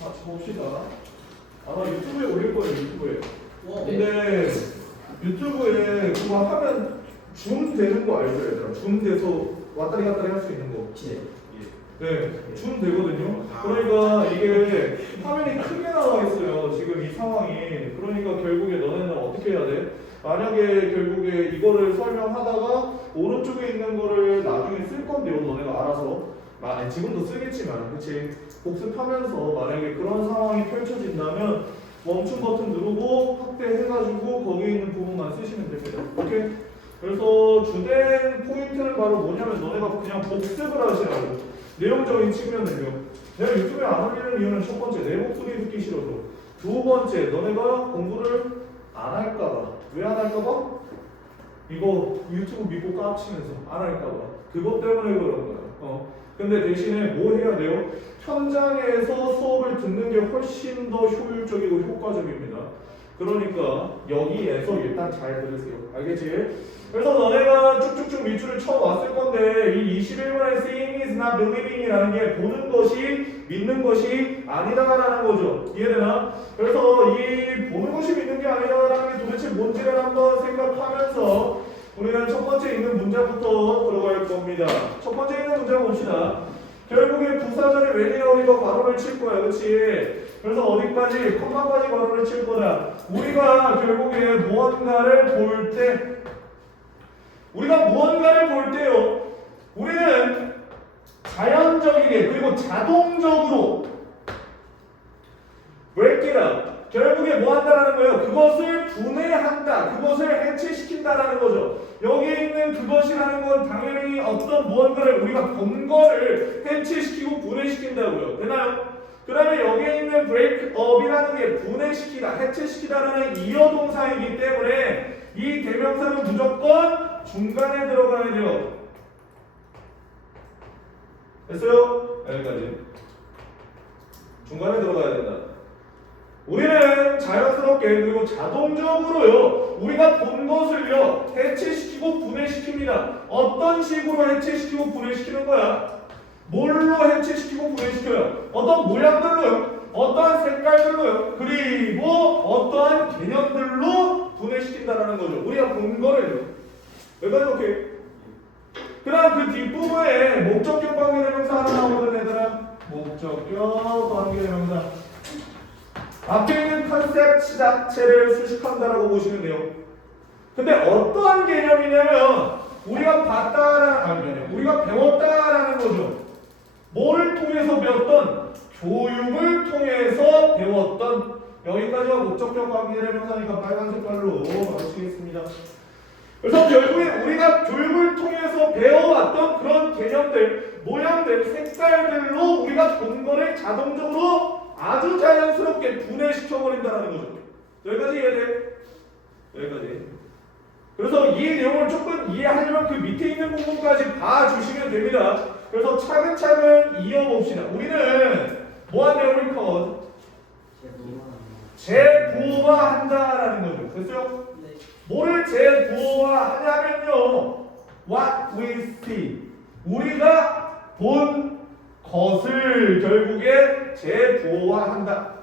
같이 봅시다. 아마 유튜브에 올릴 거예요, 유튜브에. 근데 유튜브에 그거 하면 줌 되는 거 알죠, 얘들아? 줌 돼서 왔다리 갔다리 할 수 있는 거. 네, 줌 되거든요. 그러니까 이게 화면이 크게 나와 있어요, 지금 이 상황이. 그러니까 결국에 너네는 어떻게 해야 돼? 만약에 결국에 이거를 설명하다가 오른쪽에 있는 거를 나중에 쓸 건데요, 너네가 알아서. 아니, 지금도 쓰겠지만, 그치? 복습하면서 만약에 그런 상황이 펼쳐진다면 멈춤 버튼 누르고 확대해가지고 거기에 있는 부분만 쓰시면 됩니다. 오케이? 그래서 주된 포인트는 바로 뭐냐면 너네가 그냥 복습을 하시라고. 내용적인 측면은요. 내가 유튜브에 안 올리는 이유는 첫 번째, 내 목소리 듣기 싫어서. 두 번째, 너네가 공부를 안 할까봐. 왜 안 할까봐? 이거 유튜브 믿고 깝치면서 안 할까봐. 그것 때문에 그런 거야. 근데 대신에 뭐 해야 돼요? 현장에서 수업을 듣는 게 훨씬 더 효율적이고 효과적입니다. 그러니까 여기에서 일단 잘 들으세요. 알겠지? 그래서 너네가 쭉쭉쭉 밑줄을 쳐왔을 건데 이 21번의 seeing is not believing이라는 게 보는 것이 믿는 것이 아니다라는 거죠. 이해되나? 그래서 이 보는 것이 믿는 게 아니다라는 게 도대체 뭔지를 한번 생각하면서 우리는 첫 번째 있는 문장부터 들어갈 겁니다. 첫 번째 있는 문장 봅시다. 결국에 부사절에 웬이가 우리가 괄호를 칠 거야. 그치? 그래서 어디까지? 컴마까지 괄호를 칠 거다. 우리가 결국에 무언가를 볼 때 우리는 자연적이게 그리고 자동적으로 break it up. 결국에 뭐 한다라는 거예요? 그것을 분해한다. 그것을 해체시킨다라는 거죠. 여기에 있는 그것이라는 건 당연히 어떤 무언가를 우리가 본 거를 해체시키고 분해시킨다고요. 되나요? 그 다음에 여기에 있는 break up이라는 게 분해시키다, 해체시키다라는 이어동사이기 때문에 이 대명사는 무조건 중간에 들어가야 돼요. 됐어요? 여기까지. 중간에 들어가야 된다. 우리는 자연스럽게 그리고 자동적으로요 우리가 본 것을요 해체시키고 분해시킵니다. 어떤 식으로 해체시키고 분해시키는 거야? 뭘로 해체시키고 분해시켜요? 어떤 모양들로요? 어떠한 색깔들로요? 그리고 어떠한 개념들로 분해시킨다라는 거죠. 우리가 본 거를요. 여기까지 오케이. 그 다음 그 뒷부분에 목적격 관계대명사 하나 나오거든 얘들아. 목적격 관계대명사. 앞에 있는 컨셉 자체를 수식한다라고 보시면 돼요. 근데 어떠한 개념이냐면 우리가 우리가 배웠다라는 거죠. 뭐를 통해서 배웠던? 교육을 통해서 배웠던. 여기까지가 목적격 관계대명사니까 빨간 색깔로 마치겠습니다. 그래서 결국에 우리가 교육을 통해서 배워왔던 그런 개념들, 모양들, 색깔들로 우리가 본 거를 자동적으로 아주 자연스럽게 분해시켜버린다는 거죠. 여기까지 이해돼? 여기까지. 그래서 이 내용을 조금 이해하려면 그 밑에 있는 부분까지 봐주시면 됩니다. 그래서 차근차근 이어봅시다. 우리는 뭐한 내용을 컷? 재부호화한다라는 거죠. 됐어요? 네. 뭐를 재부호화하냐면요. What we see. 우리가 본 것을 결국에 재부호화한다.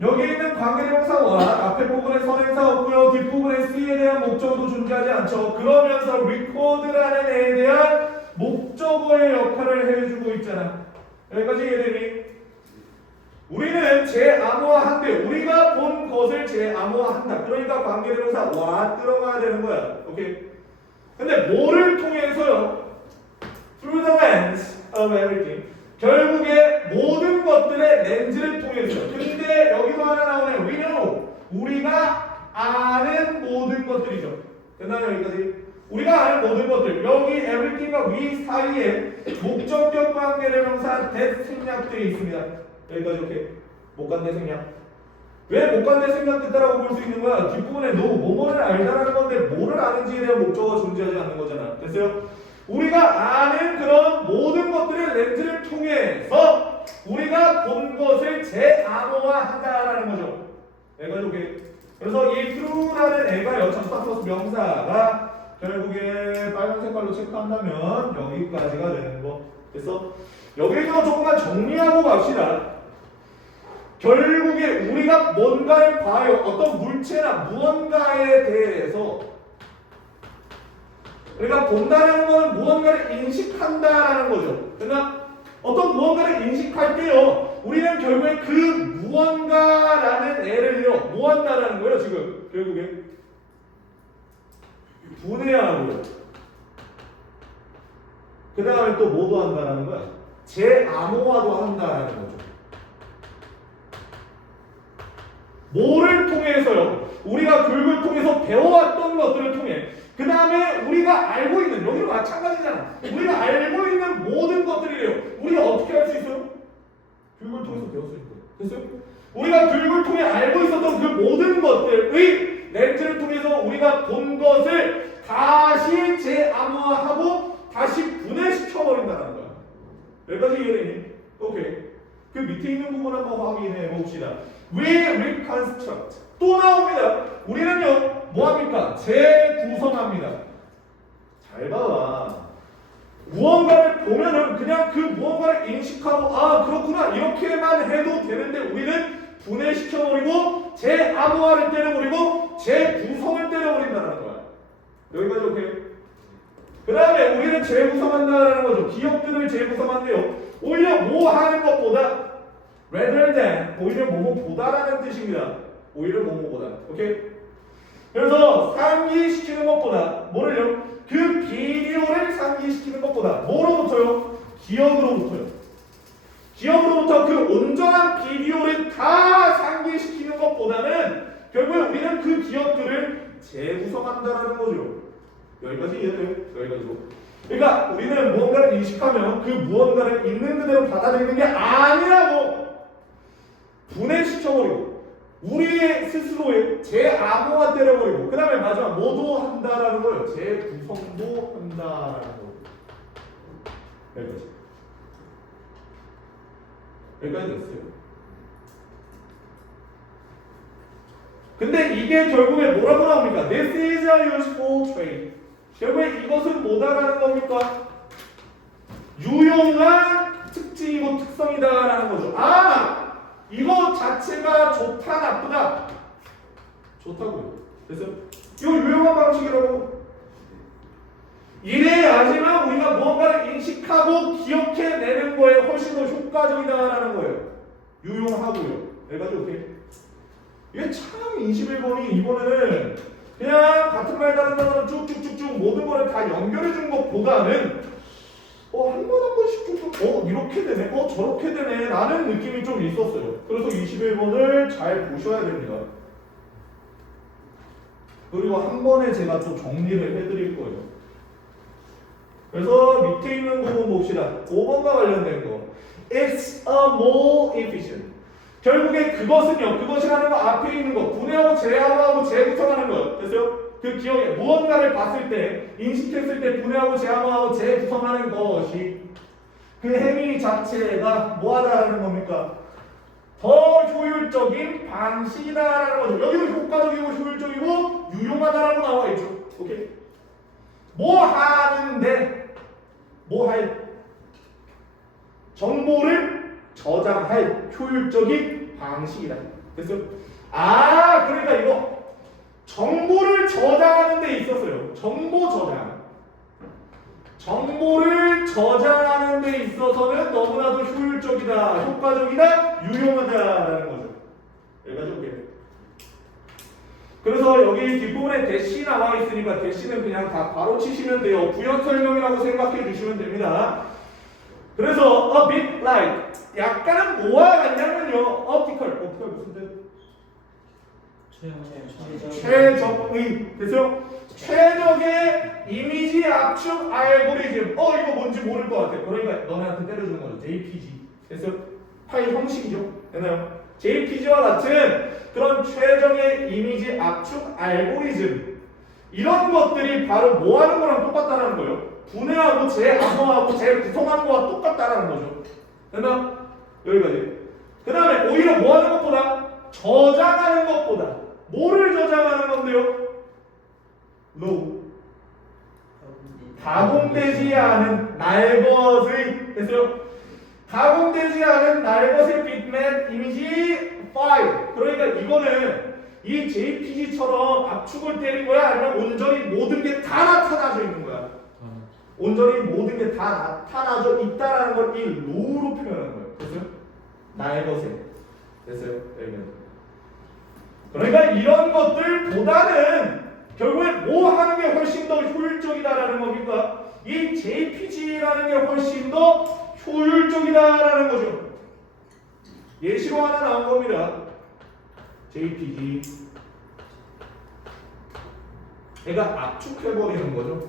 여기 있는 관계대명사와 앞에 부분에 선행사 없고요. 뒷부분에 C에 대한 목적어도 존재하지 않죠. 그러면서 record라는 애에 대한 목적어의 역할을 해주고 있잖아. 여기까지 이해되니? 우리는 재암호화한대. 우리가 본 것을 재암호화한다. 그러니까 관계대명사 와 들어가야 되는 거야. 오케이? 근데 뭐를 통해서요? Through the lens of everything. 결국에 모든 것들의 렌즈를 통해서. 근데 여기도 하나 나오네. We know. 우리가 아는 모든 것들이죠. 됐나요? 여기까지? 우리가 아는 모든 것들. 여기 everything과 we 사이에 목적격 관계대명사 that 생략되어 있습니다. 여기까지 오케이. 못간대 생략. 왜 못간대 생략됐다라고 볼 수 있는 거야? 뒷부분에 너 뭐뭐를 알다라는 건데 뭐를 아는지에 대한 목적어가 존재하지 않는 거잖아. 됐어요? 우리가 아는 그런 모든 것들의 렌즈를 통해서 우리가 본 것을 재암호화한다라는 거죠. 여기까지 오케이. 그래서 이 true라는 애가 여천사 플러스 명사가 결국에 빨간 색깔로 체크한다면 여기까지가 되는 거. 됐어? 여기서 조금만 정리하고 갑시다. 결국에 우리가 뭔가를 봐요. 어떤 물체나 무언가에 대해서. 그러니까 본다는 것은 무언가를 인식한다라는 거죠. 그러니까 어떤 무언가를 인식할 때요, 우리는 결국에 그 무언가라는 애를요, 뭐 한다라는 거예요, 지금. 결국에 분해하고요. 그 다음에 또 뭐도 한다라는 거야? 재암호화도 한다라는 거죠. 뭐를 통해서요? 우리가 교육을 통해서 배워왔던 것들을 통해, 그 다음에 우리가 알고 있는, 여기도 마찬가지잖아. 우리가 알고 있는 모든 것들이래요. 우리가 어떻게 할 수 있어요? 교육을 통해서 배웠으니까. 됐어요? 우리가 교육을 통해 알고 있었던 그 모든 것들의 렌즈를 통해서 우리가 본 것을 다시 재암호화하고 다시 분해시켜버린다는 거야. 여기까지 이해되니? 오케이. 그 밑에 있는 부분 한번 확인해 봅시다. We reconstruct. 또 나옵니다. 우리는요, 뭐합니까? 재구성합니다. 잘 봐봐. 무언가를 보면은 그냥 그 무언가를 인식하고, 아, 그렇구나, 이렇게만 해도 되는데 우리는 분해시켜버리고 재암호화를 때려버리고 재구성을 때려버린다는 거야. 여기까지 오케이? 그 다음에 우리는 재구성한다는 거죠. 기억들을 재구성한대요. 오히려 뭐 하는 것보다 rather than, 오히려 뭐뭐보다라는 뜻입니다. 오히려 뭐뭐보다. 오케이? 그래서 상기시키는 것보다 뭐를요? 그 비디오를 상기시키는 것보다 뭐로부터요? 기억으로부터요. 기억으로부터 그 온전한 비디오를 다 상기시키는 것보다는 결국에 우리는 그 기억들을 재구성한다는 거죠. 여기까지 이해돼요? 여기까지로. 그러니까 우리는 무언가를 인식하면 그 무언가를 있는 그대로 받아들이는 게 아니라고 분해시켜버리고 우리 스스로의 재암호화 때려버리고 그 다음에 마지막 뭐도 한다라는 거예요. 재구성도 한다라는 거예요. 여기까지. 여기까지 됐어요. 근데 이게 결국에 뭐라고 나옵니까? This is a useful trait. 결국에 이것은 뭐다라는 겁니까? 유용한 특징이고 특성이다라는 거죠. 아! 이거 자체가 좋다 나쁘다? 좋다고요. 그래서 이거 유용한 방식이라고. 이래야지만 우리가 무언가를 인식하고 기억해내는 거에 훨씬 더 효과적이다라는 거예요. 유용하고요. 여기까지 오케이? 이게 참 21번이 이번에는 그냥 같은 말 다른 단어를 쭉쭉쭉쭉 모든 거를 다 연결해 준 것보다는 한 번 한 번씩 쭉 이렇게 되네, 저렇게 되네 라는 느낌이 좀 있었어요. 그래서 21번을 잘 보셔야 됩니다. 그리고 한 번에 제가 또 정리를 해드릴 거예요. 그래서 밑에 있는 부분 봅시다. 5번과 관련된 거. It's a more efficient. 결국에 그것은요, 그것이라는 거 앞에 있는 거, 분해하고 재암호하고 재구성하는 거. 됐어요? 그 기억에 무언가를 봤을 때, 인식했을 때 분해하고 재암호하고 재구성하는 것이 그 행위 자체가 뭐하다라는 겁니까? 더 효율적인 방식이다라는 거죠. 여기도 효과적이고 효율적이고 유용하다라고 나와 있죠. 오케이? 뭐 하는데, 뭐 할? 정보를 저장할 효율적인 방식이다. 됐어요? 아, 그러니까 이거 정보를 저장하는 데 있었어요. 정보 저장. 정보를 저장하는 데 있어서는 너무나도 효율적이다, 효과적이다, 유용하다라는 거죠. 여기까지 올게요. 그래서 여기 뒷부분에 대시 나와 있으니까 대시는 그냥 다 바로 치시면 돼요. 부연 설명이라고 생각해 주시면 됩니다. 그래서 a bit like 약간은 뭐와 같냐면요. optical 무슨 뜻? 최적의. 됐어요? 최적의 이미지 압축 알고리즘. 이거 뭔지 모를 것 같아. 그러니까 너네한테 때려주는 거죠. JPG. 됐어요? 파일 형식이죠. 되나요? JPG와 같은 그런 최적의 이미지 압축 알고리즘. 이런 것들이 바로 뭐 하는 거랑 똑같다는 거예요. 분해하고 재암호하고 재구성하는 거와 똑같다는 거죠. 됐나? 여기까지. 그 다음에 오히려 뭐 하는 것보다 저장하는 것보다 뭐를 저장하는 건데요? low. 가공되지 않은 날것의, 됐어요? 가공되지 않은 날것의 bitmap 이미지 5. 그러니까 이거는 이 JPG처럼 압축을 때린 거야? 아니면 온전히 모든 게 다 나타나져 있는 거야? 온전히 모든 게 다 나타나져 있다라는 걸 이 로우로 표현하는 거예요. 됐어요? 나의 것에. 됐어요? 그러니까 이런 것들보다는 결국에 뭐 하는 게 훨씬 더 효율적이다라는 겁니까? 이 JPG라는 게 훨씬 더 효율적이다라는 거죠. 예시로 하나 나온 겁니다. JPG. 얘가 압축해버리는 거죠.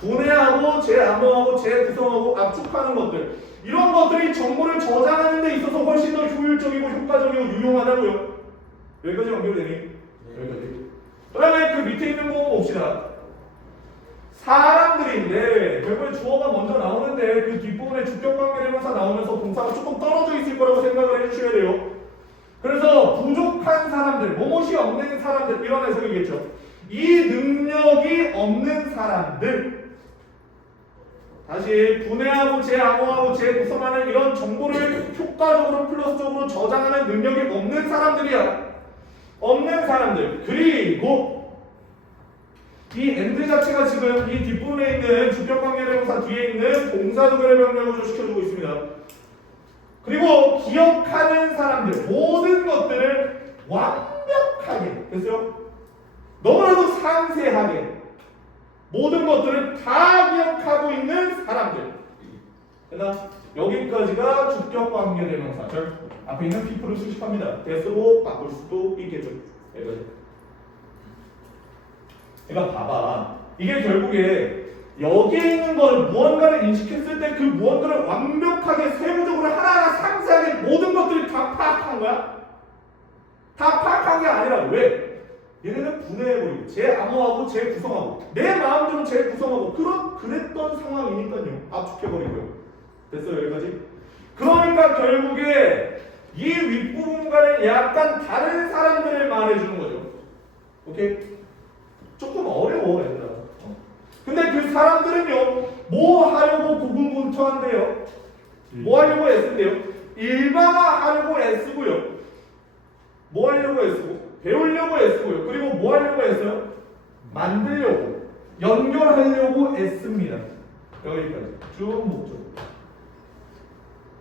분해하고 재암호하고 재구성하고 압축하는 것들. 이런 것들이 정보를 저장하는 데 있어서 훨씬 더 효율적이고 효과적이고 유용하다고요. 여기까지 연결되니? 여기까지. 그 다음에 그 밑에 있는 거 봅시다. 사람들인데 결국에 주어가 먼저 나오는데 그 뒷부분에 주격관계대명사 나오면서 동사가 조금 떨어져 있을 거라고 생각을 해주셔야 돼요. 그래서 부족한 사람들, 뭐뭇이 없는 사람들 이런 해석이겠죠. 이 능력이 없는 사람들. 다시 분해하고 재암호하고 재구성하는 이런 정보를 효과적으로 플러스적으로 저장하는 능력이 없는 사람들이야. 없는 사람들. 그리고 이 and 자체가 지금 이 뒷부분에 있는 주격관계대명사 뒤에 있는 동사조결의 명령을 시켜주고 있습니다. 그리고 기억하는 사람들, 모든 것들을 완벽하게, 됐어요? 너무나도 상세하게 모든 것들을 다 기억하고 있는 사람들. 그러나 여기까지가 주격관계대명사. 앞에 있는 people을 수식합니다. 대수로 바꿀 수도 있겠죠. 그러니까 봐봐. 이게 결국에 여기에 있는 걸 무언가를 인식했을 때 그 무언가를 완벽하게 세부적으로 하나하나 상세하게 모든 것들을 다 파악한 거야? 다 파악한 게 아니라 왜? 얘네는 분해해버리고 재암호하고 재구성하고 내 마음대로 재구성하고 그랬던 상황이니까요. 압축해버리고요. 됐어요? 여기까지? 그러니까 결국에 이 윗부분과는 약간 다른 사람들을 말해주는 거죠. 오케이? 조금 어려워 얘들아. 근데 그 사람들은요 뭐 하려고 고군분투한대요? 뭐 하려고 애쓴대요? 일반화하려고 애쓰고요. 뭐 하려고 애쓰고? 배우려고 애쓰고요. 그리고 뭐 하려고 애써요? 만들려고, 연결하려고 애씁니다. 여기까지 쭉 목적.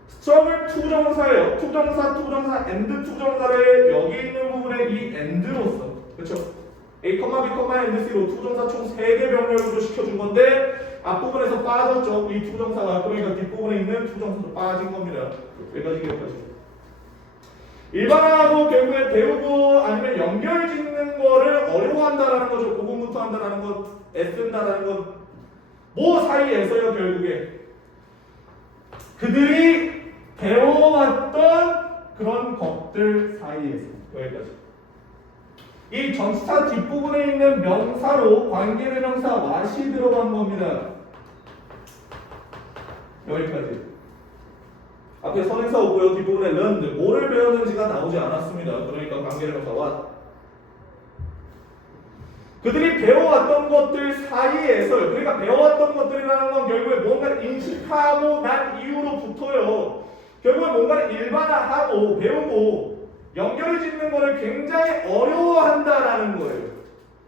struggle 투정사예요. 투정사, and 투정사를 여기 있는 부분에 이 and로서, 그렇죠? A, B, and C로 투정사 총 3개 병렬로 시켜준 건데 앞부분에서 빠졌죠. 이 투정사가. 그러니까 뒷부분에 있는 투정사도 빠진 겁니다. 여기까지 기억하시죠. 일반화하고 결국에 배우고 아니면 연결 짓는 거를 어려워한다라는 거죠. 고군분투한다라는 것, 애쓴다라는 것. 뭐 사이에서요 결국에 그들이 배워왔던 그런 것들 사이에서. 여기까지. 이 전치사 뒷부분에 있는 명사로 관계대명사 what이 들어간 겁니다. 여기까지. 앞에 선행사 오고요. 뒷부분에 learned, 뭐를 배웠는지가 나오지 않았습니다. 그러니까 관계대명사 what. 그들이 배워왔던 것들 사이에서, 그러니까 배워왔던 것들이라는 건 결국에 뭔가를 인식하고 난 이후로부터요. 결국에 뭔가를 일반화하고 배우고 연결을 짓는 거를 굉장히 어려워한다라는 거예요.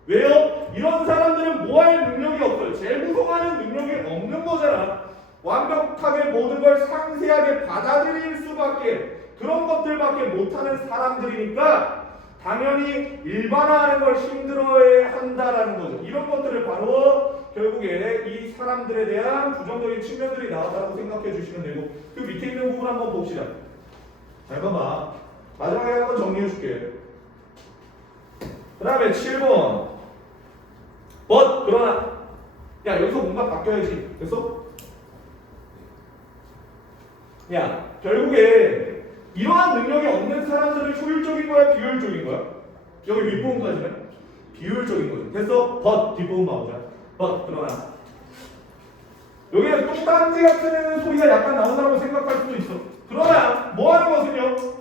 왜요? 이런 사람들은 뭐 할 능력이 없어요. 재구성하는 능력이 없는 거잖아. 완벽하게 모든 걸 상세하게 받아들일 수밖에, 그런 것들밖에 못하는 사람들이니까 당연히 일반화하는 걸 힘들어해 한다라는 거죠. 이런 것들을 바로 결국에 이 사람들에 대한 부정적인 측면들이 나왔다고 생각해 주시면 되고, 그 밑에 있는 부분 한번 봅시다. 잘 봐봐. 마지막에 한번 정리해 줄게. 그 다음에 7번. but, 그러나. 야, 여기서 뭔가 바뀌어야지. 됐어? 야, 결국에 이러한 능력이 없는 사람들은 효율적인 거야? 비효율적인 거야? 여기 윗부분까지는? 비효율적인 거죠. 됐어? but, 뒷부분만 보자. but, 그러나. 여기에 똥딴지 같은 소리가 약간 나온다고 생각할 수도 있어. 그러나, 뭐 하는 것은요?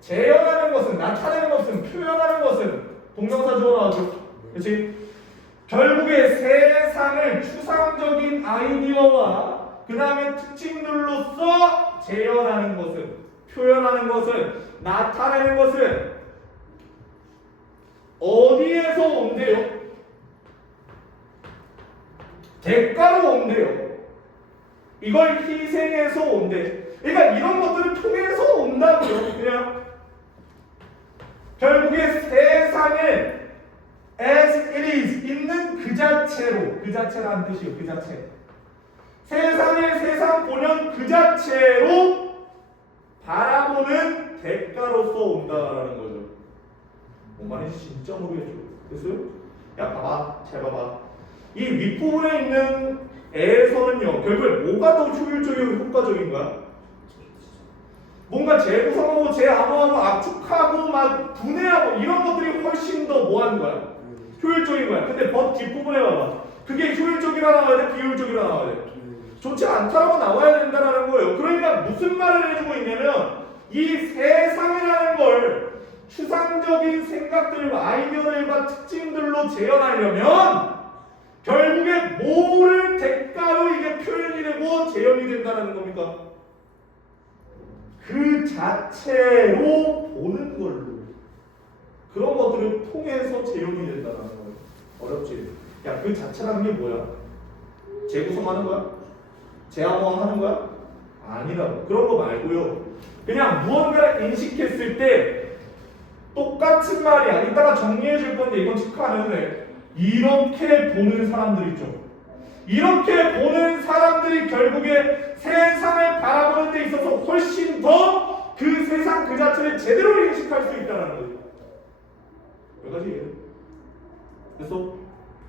재현하는 것은, 나타내는 것은, 표현하는 것은 동명사 주어 나오죠. 그렇지? 결국에 세상을 추상적인 아이디어와 그 다음에 특징들로서 재현하는 것은, 표현하는 것은, 나타내는 것은 어디에서 온대요? 대가로 온대요. 이걸 희생해서 온대. 그러니까 이런 것들을 통해서 온다고요. 그냥 결국에 세상에 as it is 있는 그 자체로, 그 자체라는 뜻이에요. 그 자체. 세상의 세상 본연 그 자체로 바라보는 대가로서 온다라는 거죠. 뭔 말인지 진짜 모르겠죠. 됐어요? 야 봐봐, 잘 봐봐. 이 윗부분에 있는 에서는요, 결국 뭐가 더 효율적이고 효과적인 거야? 뭔가 재구성하고 재암호하고 압축하고 막 분해하고 이런 것들이 훨씬 더 뭐하는 거야? 효율적인 거야. 근데 뒷부분에 봐봐. 그게 효율적이라 나와야 돼? 비효율적이라 나와야 돼? 좋지 않다라고 나와야 된다는 거예요. 그러니까 무슨 말을 해주고 있냐면 이 세상이라는 걸 추상적인 생각들과 아이디어들과 특징들로 재현하려면 결국에 뭐를 대가로 이게 표현이 되고 재현이 된다는 겁니까? 그 자체로 보는 걸로 그런 것들을 통해서 재현이 된다는 거예요. 어렵지? 야, 그 자체라는 게 뭐야? 재구성하는 거야? 재암호화하는 거야? 아니라고. 그런 거 말고요. 그냥 무언가를 인식했을 때 똑같은 말이야. 이따가 정리해 줄 건데 이건 체크하는데 이렇게 보는 사람들 있죠. 이렇게 보는 사람들이 결국에 세상을 바라보는 데 있어서 훨씬 더 그 세상 그 자체를 제대로 인식할 수 있다는 거죠. 몇 가지예요. 그래서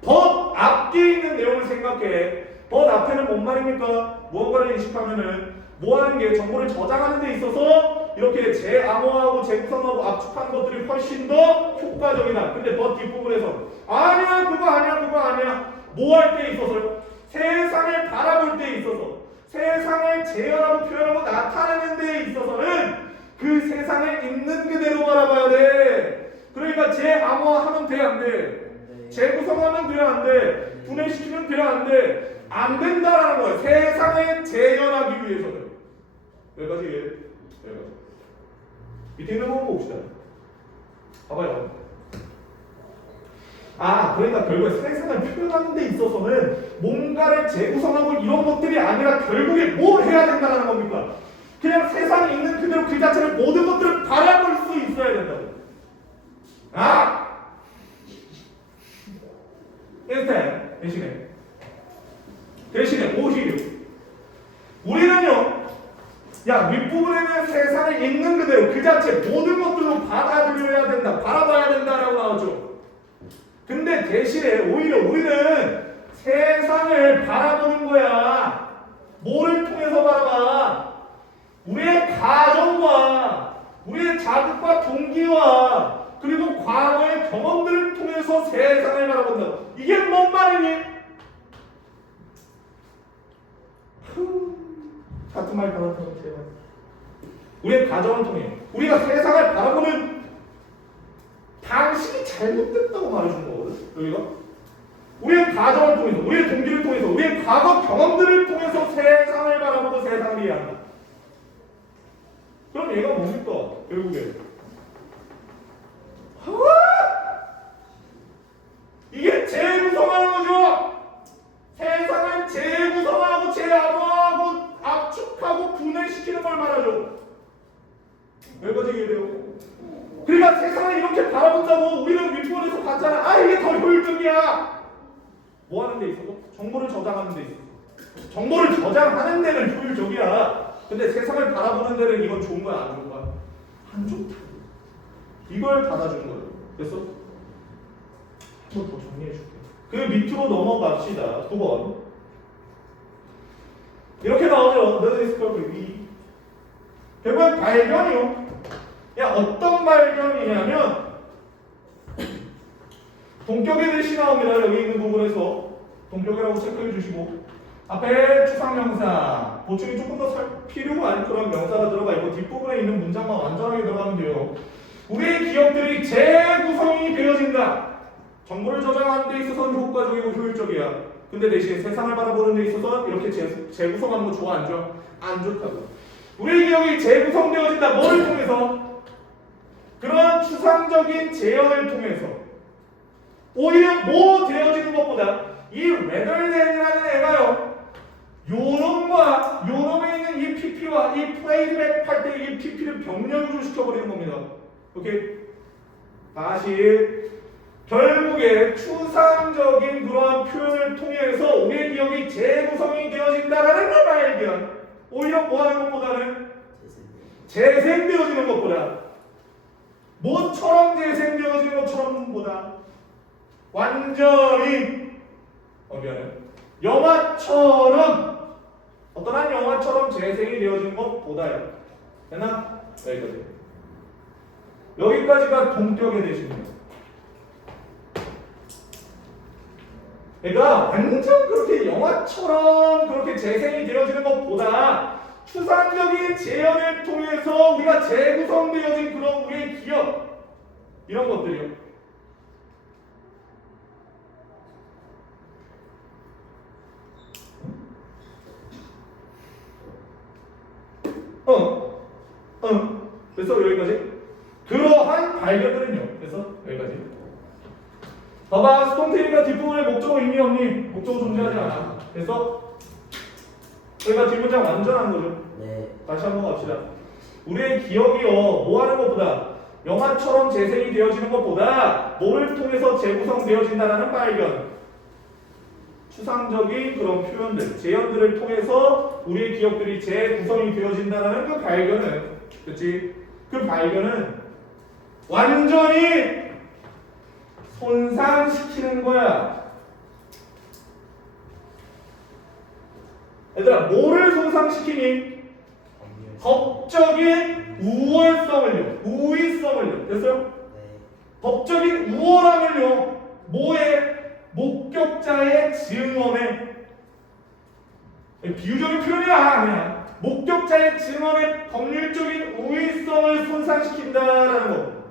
법 앞뒤에 있는 내용을 생각해. 법 앞에는 뭔 말입니까? 무언가를 인식하면은 뭐 하는 게 정보를 저장하는 데 있어서 이렇게 재암호하고 재구성하고 압축한 것들이 훨씬 더 효과적이다. 근데 법 뒷부분에서 아니야 그거 아니야 그거 아니야. 뭐 할 때 있어서요? 세상을 바라볼 때 있어서 세상을 재현하고 표현하고 나타내는 데 있어서는 그 세상을 있는 그대로 바라봐야 돼. 그러니까 재암호하면 돼 안 돼? 재구성하면 돼 안 돼? 분해시키면 돼 안 돼? 안 된다라는 거예요. 세상을 재현하기 위해서는. 여기까지. 밑에 있는 거 봅시다. 봐봐요. 그러니까 결국에 세상을 표현하는 데 있어서는 뭔가를 재구성하고 이런 것들이 아니라 결국에 뭘 해야 된다는 겁니까? 그냥 세상에 있는 그대로 그 자체를 모든 것들을 바라볼 수 있어야 된다고. 인스텐 대신에 오히려 우리는요, 야 윗부분에 있는 세상에 있는 그대로 그 자체 모든 것들로 받아들여야 된다, 바라봐야 된다라고 나오죠. 근데 대신에 오히려 우리는 세상을 바라보는 거야. 뭐를 통해서 바라봐? 우리의 가정과 우리의 자극과 동기와 그리고 과거의 경험들을 통해서 세상을 바라본다. 이게 뭔 말이니? 같은 말 같은 제발. 우리의 가정을 통해 우리가 세상을 바라보는 방식이 잘못됐다고 말해준 거거든. 여기가 우리의 가정을 통해서, 우리의 동기를 통해서, 우리의 과거 경험들을 통해서 세상을 바라보고 세상을 이해한다. 그럼 얘가 뭡니까? 결국에 이게 재구성하는 거죠. 세상을 재구성하고 재암호하고 압축하고 분해시키는 걸 말하죠. 여기까지 이해돼요? 그러니까 세상을 이렇게 바라본다고 우리는 윗부분에서 봤잖아. 이게 더 효율적이야. 뭐 하는 데 있어서? 정보를 저장하는 데 있어서. 정보를 저장하는 데는 효율적이야. 근데 세상을 바라보는 데는 이건 좋은 거야, 안 좋은 거야? 안 좋다. 이걸 받아주는 거예요. 그래서 한 번 더 정리해 줄게. 그 밑으로 넘어갑시다. 9번. 이렇게 나오죠. The discovery. 결국 발견이요. 어떤 발견이냐면 동격의 뜻이 나옵니다. 여기 있는 부분에서 동격이라고 체크해 주시고 앞에 추상명사 보충이 조금 더 필요가 아닌 그런 명사가 들어가 있고 뒷부분에 있는 문장만 완전하게 들어가면 돼요. 우리의 기억들이 재구성이 되어진다. 정보를 저장하는 데 있어서는 효과적이고 효율적이야. 근데 대신 세상을 바라보는 데 있어서 이렇게 재구성하는 거 좋아 안 좋아? 안 좋다고. 우리의 기억이 재구성되어진다. 뭐를 통해서? 그런 추상적인 재현을 통해서. 오히려 뭐 되어지는 것보다 이 rather than이라는 애가요. 요놈과 요놈에 있는 이 PP와 이 플레이백 할 때 이 PP를 병렬구조 시켜버리는 겁니다. 오케이? 다시 결국에 추상적인 그러한 표현을 통해서 우리의 기억이 재구성이 되어진다라는 걸 발견. 오히려 뭐 하는 것보다는 재생되어지는 것보다 뭐처럼 재생되어지는 것처럼 보다 완전히 미안해. 영화처럼 어떤 한 영화처럼 재생이 되어지는 것보다요. 됐나? 여기까지. 여기까지가 동격의 대신입니다. 그러니까 완전 그렇게 영화처럼 그렇게 재생이 되어지는 것보다 추상적인 재현을 통해서 우리가 재구성되어진 그런 우리의 기억 이런 것들이요. 그래서 여기까지. 그러한 발견들은요. 그래서 여기까지. 봐봐, 스톤테이가 뒷부분에 목적어 의미 없니? 목적어 존재하지 않아. 그래서 여기가 뒷문장 완전한 거죠. 네. 다시 한번 갑시다. 우리의 기억이요, 뭐 하는 것보다 영화처럼 재생이 되어지는 것보다 뭐를 통해서 재구성되어진다는 발견. 추상적인 그런 표현들, 재현들을 통해서 우리의 기억들이 재구성이 되어진다는 그 발견은, 그렇지? 그 발견은 완전히 손상시키는 거야. 얘들아, 뭐를 손상시키니? 법적인 우월성을요, 우위성을요. 됐어요? 네. 법적인 우월함을요, 뭐에? 목격자의 증언에. 비유적인 표현이야, 그냥. 목격자의 증언의 법률적인 우위성을 손상시킨다라는 거.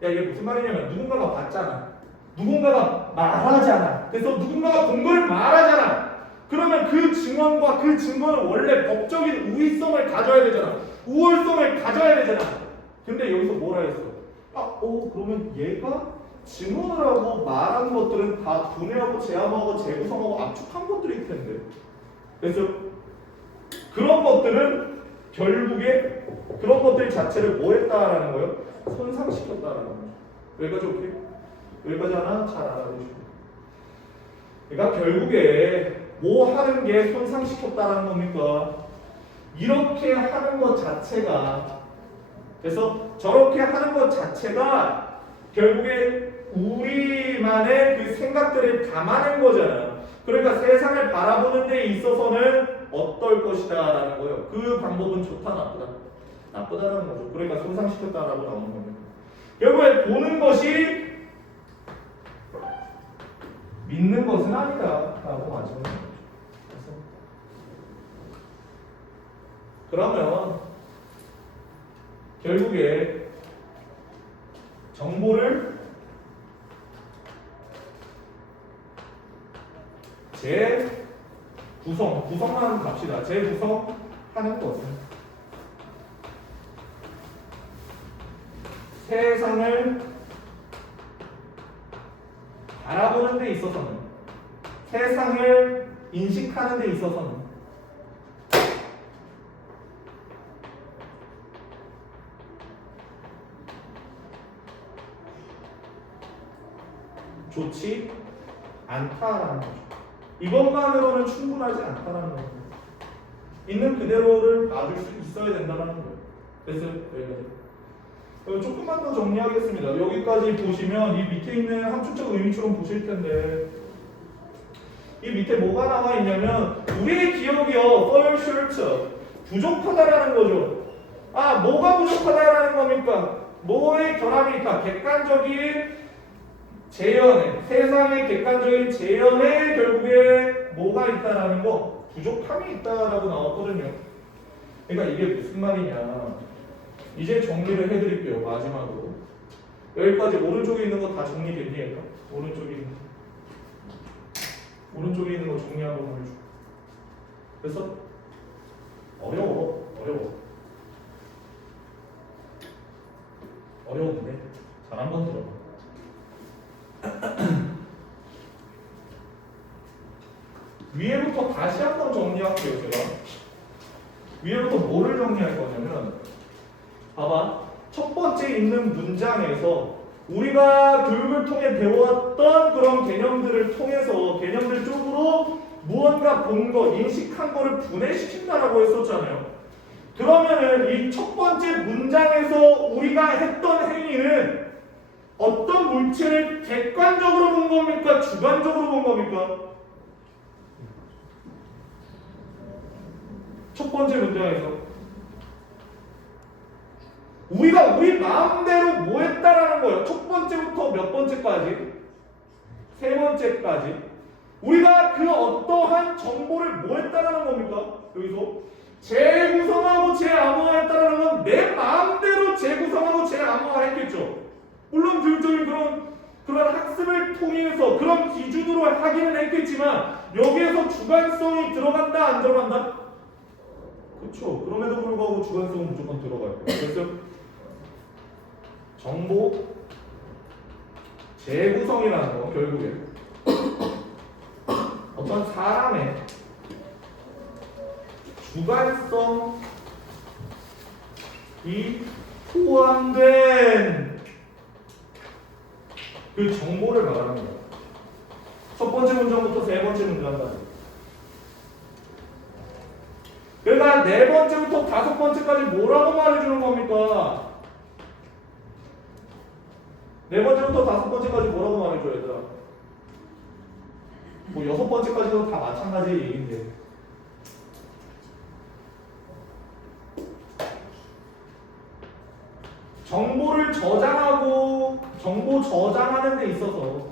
야, 이게 무슨 말이냐면 누군가가 봤잖아. 누군가가 말하잖아. 그래서 누군가가 본 걸 말하잖아. 그러면 그 증언과 그 증거는 원래 법적인 우위성을 가져야 되잖아. 우월성을 가져야 되잖아. 근데 여기서 뭐라 했어? 그러면 얘가 증언을 하고 말한 것들은 다 분해하고 제압하고 재구성하고 압축한 것들일 텐데. 그래서 그런 것들은 결국에 그런 것들 자체를 뭐 했다라는 거예요? 손상시켰다라는 거죠. 여기까지 오케이? 여기까지 하나 잘 알아두시고. 그러니까 결국에 뭐 하는 게 손상시켰다라는 겁니까? 이렇게 하는 것 자체가, 그래서 저렇게 하는 것 자체가 결국에 우리만의 그 생각들을 담아낸 거잖아요. 그러니까 세상을 바라보는 데 있어서는 어떨 것이다 라는 거예요. 그 방법은 좋다 나쁘다? 나쁘다라는 거죠. 그러니까 손상시켰다라고 나오는 겁니다. 결국에 보는 것이 믿는 것은 아니다 라고 마치는 거죠. 그러면 결국에 정보를 구성하는 갑시다. 재구성하는 것은 세상을 바라보는 데 있어서는, 세상을 인식하는 데 있어서는 좋지 않다라는 거죠. 이것만으로는 충분하지 않다라는 거죠. 있는 그대로를 봐줄 수 있어야 된다는 거예요. 그래서 여기까지. 조금만 더 정리하겠습니다. 여기까지 보시면 이 밑에 있는 함축적 의미처럼 보실 텐데, 이 밑에 뭐가 나와 있냐면 우리의 기억이요, fall short, 부족하다라는 거죠. 뭐가 부족하다라는 겁니까? 뭐의 결함이 있다? 객관적인 재현에, 세상의 객관적인 재현에 결국에 뭐가 있다라는 거, 부족함이 있다라고 나왔거든요. 그러니까 이게 무슨 말이냐? 이제 정리를 해드릴게요. 마지막으로 여기까지 오른쪽에 있는 거 다 정리됐니? 얘가? 오른쪽에 있는 거 정리 한번 해줘. 그래서 어려운데 잘 한번 들어봐. 위에부터 다시 한번 정리할게요. 제가 위에부터 뭐를 정리할 거냐면, 봐봐, 첫 번째 있는 문장에서 우리가 교육을 통해 배워왔던 그런 개념들을 통해서 개념들 쪽으로 무언가 본 거, 인식한 거를 분해시킨다라고 했었잖아요. 그러면은 이 첫 번째 문장에서 우리가 했던 행위는 어떤 물체를 객관적으로 본 겁니까? 주관적으로 본 겁니까? 첫 번째 문장에서 우리가 우리 마음대로 뭐 했다라는 거예요. 첫 번째부터 몇 번째까지? 세 번째까지. 우리가 그 어떠한 정보를 뭐 했다라는 겁니까? 여기서 재구성하고 재암호화했다라는 건 내 마음대로 재구성하고 재암호화했겠죠. 물론 교육적인 그런 학습을 통해서 그런 기준으로 하기는 했겠지만 여기에서 주관성이 들어간다 안 들어간다? 그렇죠. 그럼에도 불구하고 주관성은 무조건 들어가요. 그래서 정보 재구성이라는 거 결국에 어떤 사람의 주관성이 포함된 그 정보를 말하는 거예요. 첫 번째 문장부터 세 번째 문장까지. 그러니까 네 번째부터 다섯 번째까지 뭐라고 말해주는 겁니까? 네 번째부터 다섯 번째까지 뭐라고 말해줘야 얘들아? 뭐 여섯 번째까지도 다 마찬가지 얘기인데. 정보를 저장하고 정보 저장하는 데 있어서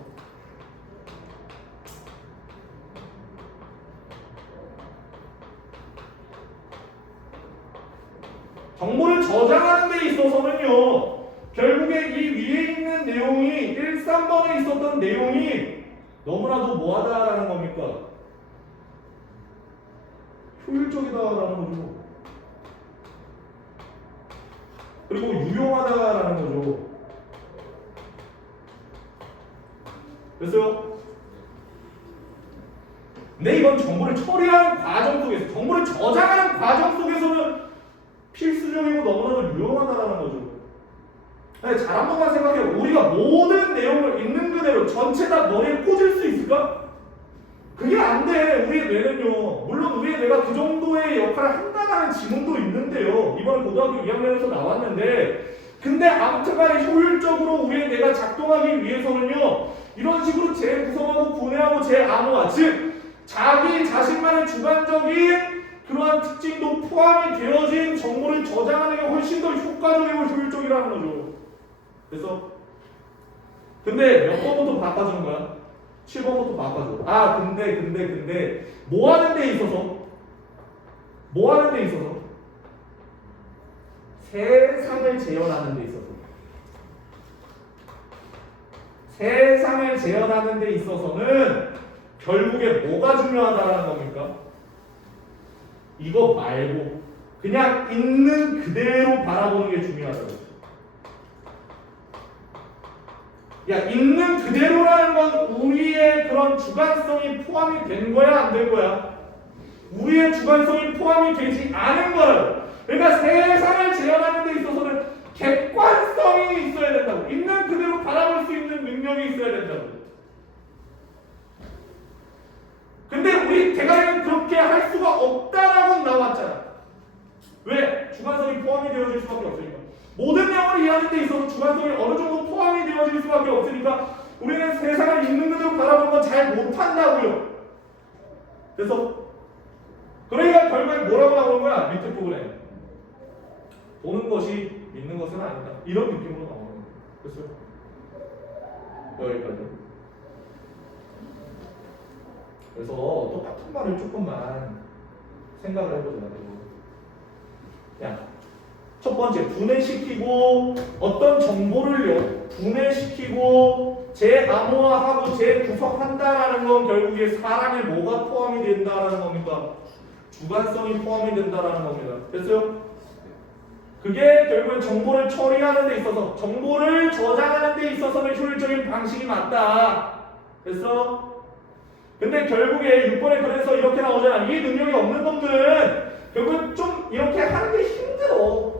정보를 저장하는 데 있어서는요, 결국에 이 위에 있는 내용이 1, 3번에 있었던 내용이 너무나도 뭐하다라는 겁니까? 효율적이다라는 거죠. 그리고 유용하다라는 거죠. 됐어요? 근데 이건 정보를 처리하는 과정 속에서, 정보를 저장하는 과정 속에서는 필수적이고 너무나도 유용하다라는 거죠. 네, 잘 한 번만 생각해요. 우리가 모든 내용을 있는 그대로 전체 다 머리에 꽂을 수 있을까? 그게 안 돼. 우리의 뇌는요. 물론 우리의 뇌가 그 정도의 역할을 한다는 지문도 있는데요. 이번에 고등학교 2학년에서 나왔는데, 근데 아무튼간에 효율적으로 우리의 뇌가 작동하기 위해서는요, 이런 식으로 재구성하고 분해하고 재암호화, 즉 자기 자신만의 주관적인 그러한 특징도 포함이 되어진 정보를 저장하는 게 훨씬 더 효과적이고 효율적이라는 거죠. 그래서 근데 몇 번부터 바꿔주는 거야? 7번부터 바꿔줘. 아 근데 뭐 하는 데 있어서 세상을 재현하는 데 있어서 세상을 재현하는 데 있어서는 결국에 뭐가 중요하다는 겁니까? 이거 말고 그냥 있는 그대로 바라보는 게 중요하다고. 야, 있는 그대로라는 건 우리의 그런 주관성이 포함이 된 거야, 안 된 거야? 우리의 주관성이 포함이 되지 않은 거라고. 그러니까 세상을 재현하는 데 있어서는 객관성이 있어야 된다고. 있는 그대로 바라볼 수 있는 능력이 있어야 된다고. 근데 우리 대가리는 그렇게 할 수가 없다라고 나왔잖아. 왜? 주관성이 포함이 되어질 수밖에 없으니까. 모든 내용을 이해하는 데 있어서 주관성이 어느 정도 포함이 되어질 수밖에 없으니까 우리는 세상을 있는 그대로 바라보는 건 잘 못한다고요. 그래서 그러니까 결국에 뭐라고 나오는 거야? 밑에 부분에 보는 것이 믿는 것은 아니다, 이런 느낌으로 나오는 거예요. 됐어요? 여기까지. 그래서 똑같은 말을 조금만 생각을 해보자. 야, 첫 번째, 분해시키고 어떤 정보를요 분해시키고 재암호화하고 재구성한다라는 건 결국에 사람의 뭐가 포함이 된다라는 겁니까? 주관성이 포함이 된다라는 겁니다. 됐어요? 그게 결국엔 정보를 처리하는 데 있어서, 정보를 저장하는 데 있어서는 효율적인 방식이 맞다. 됐어? 근데 결국에 6번에 그래서 이렇게 나오잖아. 이 능력이 없는 놈들은 결국 좀 이렇게 하는 게 힘들어.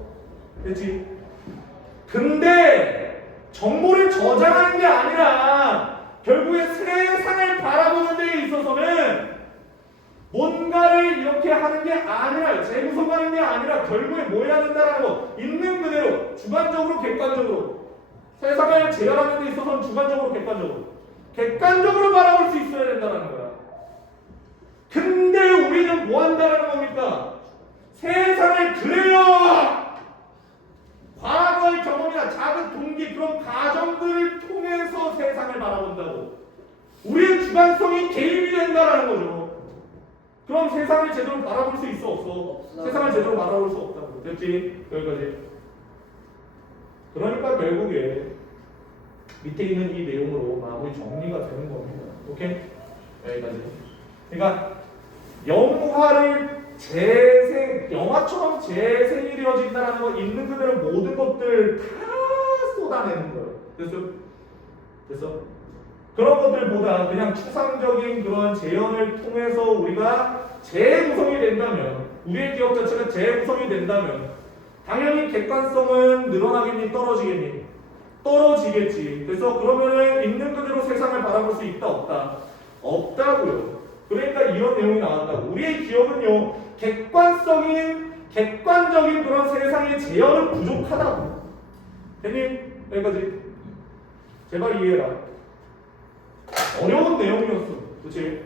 됐지? 근데 정보를 저장하는 게 아니라 결국에 세상을 바라보는 데 있어서는 뭔가를 이렇게 하는 게 아니라 재구성하는 게 아니라 결국에 뭐 해야 된다는 거 있는 그대로 주관적으로 객관적으로 세상을 재현하는 데 있어서는 주관적으로 객관적으로 바라볼 수 있어야 된다는 거야. 근데 우리는 뭐 한다는 겁니까? 세상을 그래요. 과거의 경험이나 작은 동기 그런 가정들을 통해서 세상을 바라본다고. 우리의 주관성이 개입이 된다는 거죠. 그럼 세상을 제대로 바라볼 수 있어 없어? 세상을 제대로 바라볼 수 없다고. 됐지? 여기까지. 그러니까 결국에 밑에 있는 이 내용으로 마무리 정리가 되는 겁니다. 오케이? 여기까지. 그러니까 영화를 영화처럼 재생이 되어진다는 거 있는 그대로 모든 것들 다 쏟아내는 거예요. 됐어? 그런 것들보다 그냥 추상적인 그런 재현을 통해서 우리가 재구성이 된다면, 우리의 기억 자체가 재구성이 된다면 당연히 객관성은 늘어나겠니? 떨어지겠니? 떨어지겠지. 그래서 그러면은 있는 그대로 세상을 바라볼 수 있다 없다? 없다고요. 그러니까 이런 내용이 나왔다고. 우리의 기억은요, 객관적인 그런 세상의 재현은 부족하다고. 됐니? 여기까지. 제발 이해해라. 어려운 내용이었어. 그치?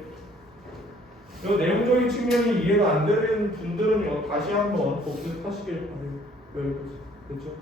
이 내용적인 측면이 이해가 안 되는 분들은요, 다시 한번 복습하시길 바랍니다. 여기까지. 됐죠?